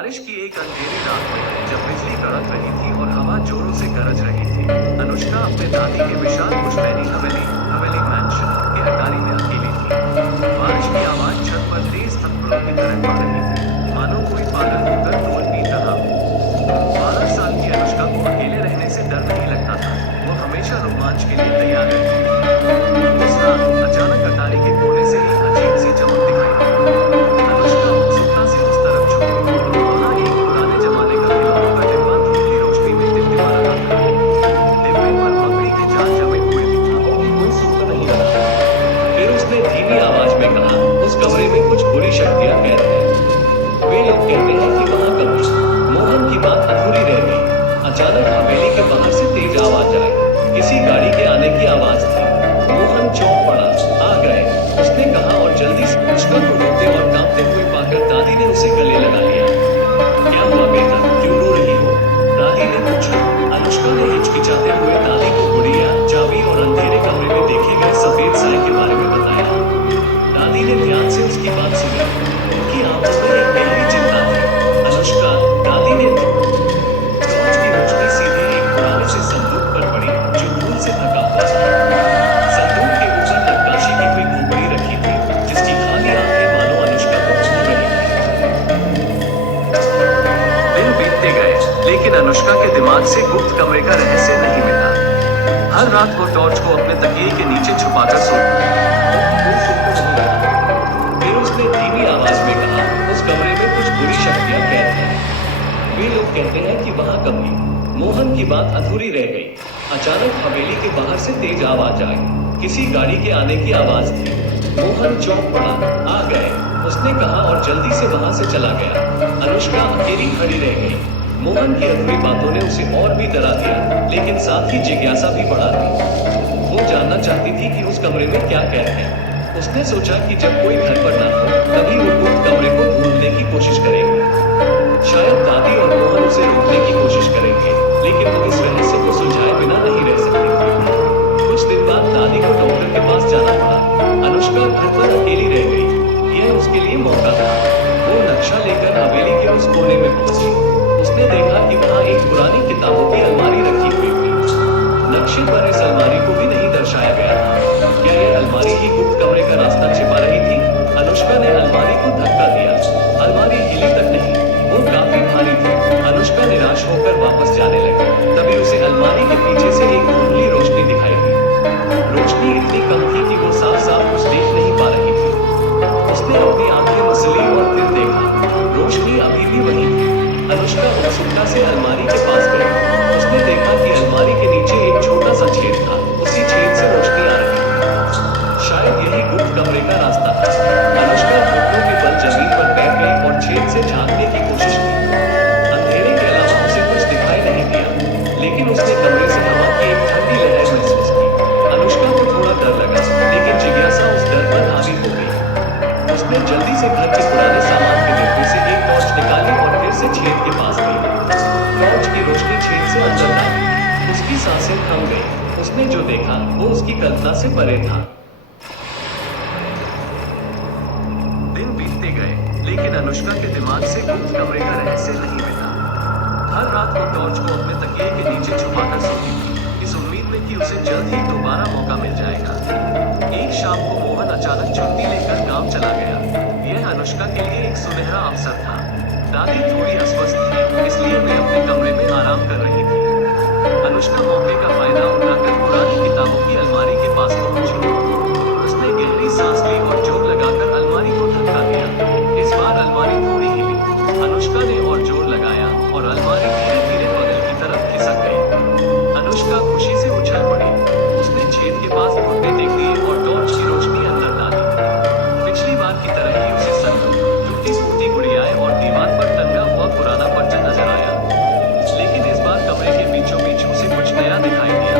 बारिश की एक अंधेरी रात में जब बिजली कड़क रही थी और हवा जोरों से गरज रही थी, अनुष्का अपने दादी के विशाल पुश्तैनी हवेली मैंशन के अटारी में अकेली थी। बारिश की आवाज छत पर तेज थप्पड़ों की तरह पड़ रही थी, मानो कोई पागल होकर ढोल पीट रहा हो। 12 साल की अनुष्का को अकेले रहने से डर नहीं लगता था, वो हमेशा रोमांच के लिए तैयार रहती थी। उस रात अचानक अटारी के कोने से एक अजीब सी चमक दिखाई दी। अनुष्का उत्सुकता से उस तरफ झुकी। वहां एक पुराने जमाने का खिलौनों का डिब्बा धूप की रोशनी में टिमटिमा रहा था। डिब्बे पर मकड़ी के जाल जमे हुए थे, कोई सुन तो नहीं रहा। फिर उसने धीमी आवाज में कहा, उस कमरे में कुछ बुरी शक्तियां कैद हैं। वे लोग कहते हैं कि वहां कभी मोहन की बात अधूरी रह गई। अचानक हवेली के बाहर से तेज आवाज आई, किसी गाड़ी के आने की आवाज थी। मोहन चौंक पड़ा। आ गए, उसने कहा और जल्दी से अनुष्का को रोते और कांपते हुए पाकर दादी ने उसे गले लगा लिया। क्या हुआ बेटा, क्यों रो रही हो? दादी ने पूछा। अनुष्का ने हिचकिचाते हुए दादी को गुड़िया, चाबी और अंधेरे कमरे में देखे गए सफेद साए के बारे में बताया। दादी ने ध्यान से उसकी बात सुनी। उनकी आंखों में एक गहरी चिंता थी। अनुष्का, दादी ने टॉर्च की रोशनी सीधे एक पुराने से संदूक पर पड़ी जो धूल से ढका हुआ था। संदूक के ऊपर नक्काशी की हुई खोपड़ी रखी थी, जिसकी खाली आंखें मानो अनुष्का को घूर रही थी। दिन बीतते गए, लेकिन अनुष्का के दिमाग से गुप्त कमरे का रहस्य नहीं मिटा। हर रात वो टॉर्च को अपने तकिए के नीचे छुपाकर सोती। कोई सुन तो नहीं रहा। फिर उसने धीमी आवाज में कहा, उस कमरे में कुछ बुरी शक्तियां कैद हैं। वे लोग कहते हैं कि वहां कभी मोहन की बात अधूरी रह गई। अचानक हवेली के बाहर से तेज आवाज आई, किसी गाड़ी के आने की आवाज थी। मोहन चौंक पड़ा। आ गए, उसने कहा और जल्दी से वहां से चला गया। अनुष्का अकेली खड़ी रह गई। मोहन की अधूरी बातों ने उसे और भी डरा दिया, लेकिन साथ ही जिज्ञासा भी बढ़ा दी। वो जानना चाहती थी कि उस कमरे में क्या कैद है। उसने सोचा कि जब कोई घर पर ना हो, तभी वो गुप्त कमरे को ढूंढने की कोशिश करेगी। शायद दादी और मोहन उसे रोकने की कोशिश करेंगे, लेकिन वो इस रहस्य को सुलझाए बिना नहीं रह सकती। कुछ दिन बाद दादी को डॉक्टर के पास जाना पड़ा। अनुष्का घर पर अकेली रह गई। यह उसके लिए मौका था। वो नक्शा लेकर हवेली के उस कोने में पहुंची। उसने देखा कि वहां एक पुरानी किताबों की अलमारी रखी हुई थी। नक्शे पर इस अलमारी को भी नहीं दर्शाया गया था। क्या यह अलमारी ही गुप्त कमरे का रास्ता छिपा रही थी? अनुष्का ने अलमारी को धक्का दिया। अलमारी हिली तक नहीं, वो काफी भारी थी। अनुष्का निराश होकर वापस जाने लगी। तभी उसे अलमारी के पीछे से एक धुंधली रोशनी दिखाई दी। रोशनी इतनी कम थी कि वो साफ साफ कुछ देख नहीं पा रही थी। उसने अपनी आंखें मसली और फिर देखा, रोशनी अभी भी वही थी। अनुष्का उत्सुकता से अलमारी के पास गई। उसने देखा कि अलमारी के नीचे एक छोटा सा छेद था। उसी छेद से रोशनी आ रही थी। शायद यही गुप्त कमरे का रास्ता था। अनुष्का घुटनों के बल जमीन पर बैठ गई और छेद से झांकने की कोशिश की। अंधेरे के अलावा उसे कुछ दिखाई नहीं दिया, लेकिन उसने कमरे से हवा की एक ठंडी लहर महसूस की। अनुष्का को थोड़ा डर लगा, लेकिन जिज्ञासा उस डर पर हावी हो गई। उसने जल्दी से घर के पुराने सामान के डिब्बे से एक टॉर्च निकाली और फिर से छेद के पास गई। टॉर्च की रोशनी छेद से अंदर आई। उसकी सांसें थम गई। उसने जो देखा वो उसकी कल्पना से परे था। दिन बीतते गए, लेकिन अनुष्का के दिमाग से गुप्त कमरे का रहस्य नहीं मिटा। हर रात वो टॉर्च को अपने तकिए के नीचे छुपाकर सोती थी, इस उम्मीद में कि उसे जल्द ही दोबारा मौका मिल जाएगा। एक शाम को मोहन अचानक छुट्टी लेकर गांव चला गया। यह अनुष्का के लिए एक सुनहरा अवसर था। दादी थोड़ी अस्वस्थ थी, इसलिए वे अपने कमरे में आराम कर रही थी। अनुष्का मौके का फायदा उठाकर पुरानी किताबों की अलमारी के पास पहुंची। उसने गहरी सांस ली और जोर लगाकर अलमारी को धक्का दिया। इस बार अलमारी थोड़ी हिली। अनुष्का ने और जोर लगाया और अलमारी धीरे धीरे बगल की तरफ खिसक गई। अनुष्का खुशी से उछल पड़ी। उसने छेद के पास घुटने टेक दिए और टॉर्च की रोशनी अंदर डाली। पिछली बार की तरह ही उसे संदूक, टूटी फूटी गुड़ियाएं और दीवार पर टंगा हुआ पुराना पर्चा नजर आया। लेकिन इस बार कमरे के बीचों बीच उसे कुछ नया दिखाई दिया।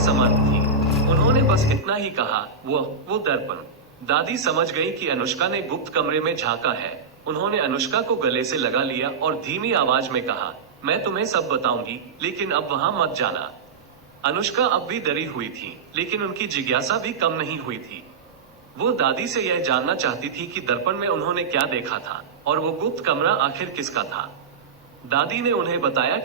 असमर्थ थी। उन्होंने बस इतना ही कहा, वो दर्पण। दादी समझ गई कि अनुष्का ने गुप्त कमरे में झांका है। उन्होंने अनुष्का को गले से लगा लिया और धीमी आवाज में कहा, मैं तुम्हें सब बताऊंगी, लेकिन अब वहां मत जाना। अनुष्का अब भी डरी हुई थी, लेकिन उनकी जिज्ञासा भी कम नहीं हुई थी। वो दादी से यह जानना चाहती थी कि दर्पण में उन्होंने क्या देखा था और वो गुप्त कमरा आखिर किसका था। दादी ने उन्हें बताया